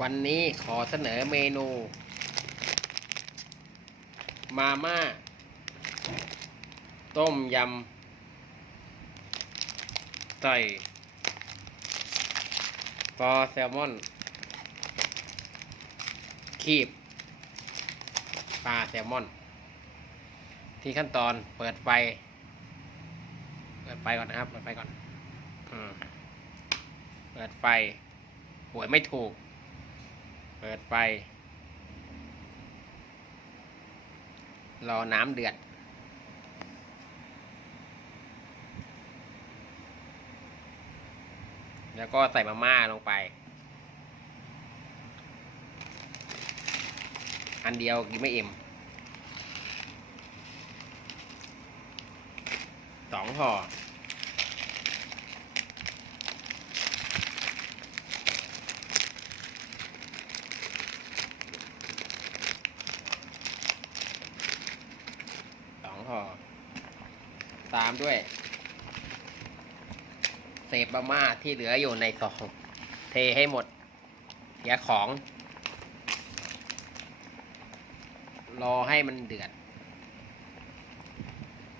วันนี้ขอเสนอเมนู มาม่า ต้มยำใส่ปอแซลมอน คีบปลาแซลมอน ที่ขั้นตอนเปิดไฟ เปิดไฟก่อนนะครับ เปิดไฟก่อนอเปิดไฟหวยไม่ถูก ปิดไฟ รอน้ำเดือด แล้วก็ใส่มาม่าลงไป อันเดียวกินไม่อิ่มสองห่อ สองห่อ ตามด้วย เศษบะม่าที่เหลืออยู่ในซอง เทให้หมด เสียของ รอให้มันเดือด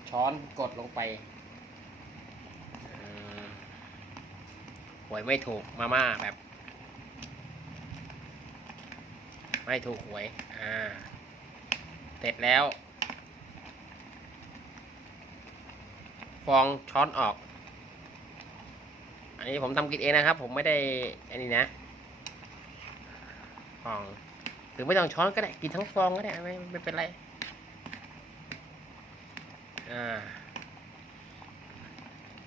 ช้อนกดลงไปหวยไม่ถูกมาม่าแบบ ไม่ถูกหวย อ่า เสร็จแล้ว ฟองช้อนออก อันนี้ผมทำกินเองนะครับ ผมไม่ได้อันนี้นะฟองหรือไม่ต้องช้อนก็ได้กินทั้งฟองก็ได้ไม่ไม่เป็นไรอ่า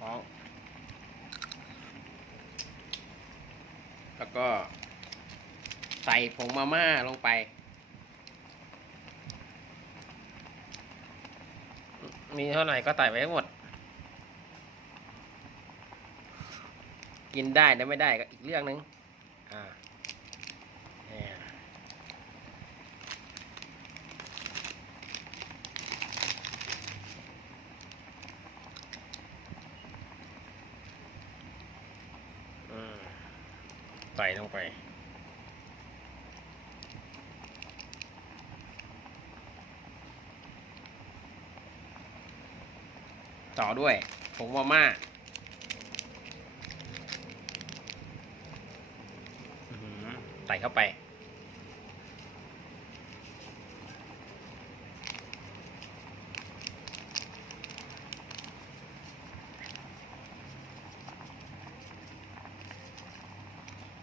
ฟองแล้วก็ ใส่ผงมาม่าลงไปมีเท่าไหร่ก็ใส่ไว้ให้หมด กินได้หรือไม่ได้ก็อีกเรื่องหนึงอ่าเนี่ยอืมใส่ลงไปต่อด้วยผงมาม่าอื้อหือ ใส่เข้าไป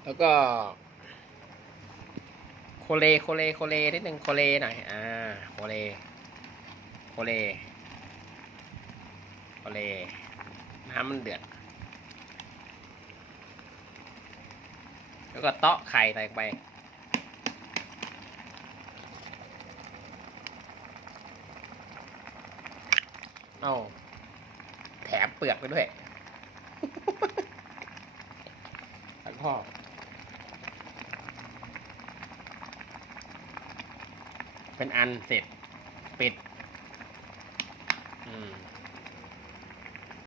แล้วก็โคเล โคเล โคเลนิดนึงโคเลหน่อย อ่า โคเล โคเล โคเล น้ำมันเดือด แล้วก็เตาะไข่ใส่ไป เอาแถมเปลือกไปด้วยแล้วก็เป็นอันเสร็จ ปิด อืม